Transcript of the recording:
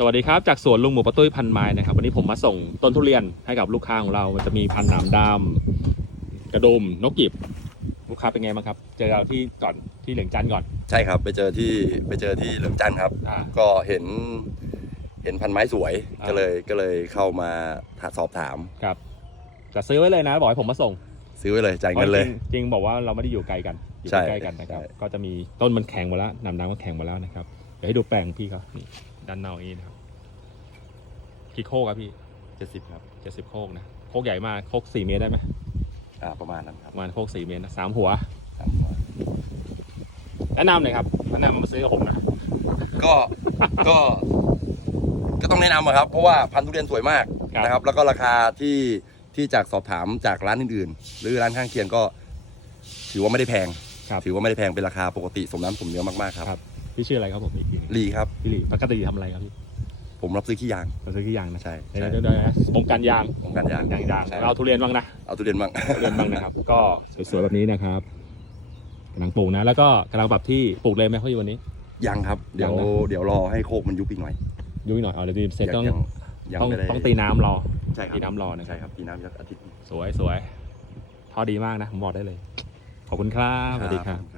สวัสดีครับ จากสวนลุงหมูปะตุ้ยพันไม้นะครับ วันนี้ผมมาส่งต้นทุเรียนให้กับลูกค้าของเรา มันจะมีพันธุ์หนามดำกระดุมนกกิบ ลูกค้าเป็นไงบ้างครับ เจอเราที่ก่อนที่เหลืองจันทร์ก่อน ใช่ครับไปเจอที่ไปเจอที่เหลืองจันทร์ครับ อ่า ก็เห็น เห็นพันไม้สวยอ่า ก็เลยก็เลยเข้ามาถาสอบถาม ครับจะซื้อไว้เลยนะ บอกให้ผมมาส่งซื้อไว้เลยจ่ายเงินเลยพราะจริงจริงบอกว่าเราไม่ได้อยู่ไกลกันอยู่ใช่ใกล้ๆกันนะครับ ใช่ ก็จะมีต้นมันแข็งหมดแล้วหนามดำก็แข็งหมดแล้วนะครับเดี๋ยวให้ดูแปลงพี่เขานี่ ด้านนอกนี้นะครับกี่โคกครับพี่เจ็ดสิบครับเจ็ดสิบโคกนะโคกใหญ่มากโคกสี่เมตรได้ไหมอ่าประมาณนั้นครับประมาณโคกสี่เมตรนะสามหัวครับแนะนำเลยครับแนะนำมาซื้อกับผมนะก็ก็ ก็ต้องแนะนำอะครับ เพราะว่าพันธุ์ทุเรียนสวยมากครับนะครับ แล้วก็ราคาที่ที่จากสอบถามจากร้านอื่นๆ หรือร้านข้างเคียงก็ ถือว่าไม่ได้แพงครับ ถือว่าไม่ได้แพงเป็นราคาปกติสมน้ำสมเนื้อมากๆครับ ครับ พี่ชื่ออะไรครับผมอีกทีหนึ่งลีครับ พี่หลีปกติทำอะไรครับพี่ผมรับซื้อขี้ยาง เราซื้อกี่ยางนะใช่ เดี๋ยวใช่เดี๋ยวเดี๋ยวนะวงการยางของการยางยางยางใช่ เราทุเรียนบ้างนะ เอาทุเรียนบ้างทุเรียนบ้างนะครับ ก็สวยๆแบบนี้นะครับกำลังปลูกนะ แล้วก็กำลังปรับที่ปลูกเลยไหมพี่วันนี้ ยังครับ เดี๋ยวยังนะ เดี๋ยวรอให้โคกมันยุบอีกหน่อยยุ้ยหน่อยเอาเดี๋ยวดีเสร็จต้องยังยังต้องไม่ได้ต้องตีน้ำรอ ใช่ครับตีน้ำรอนะคใช่รับครับตีน้ำสักอาทิตย์สวยสวยท่อดีมากนะ ผมบอกได้เลย ขอบคุณครับสวัสดีครับครับ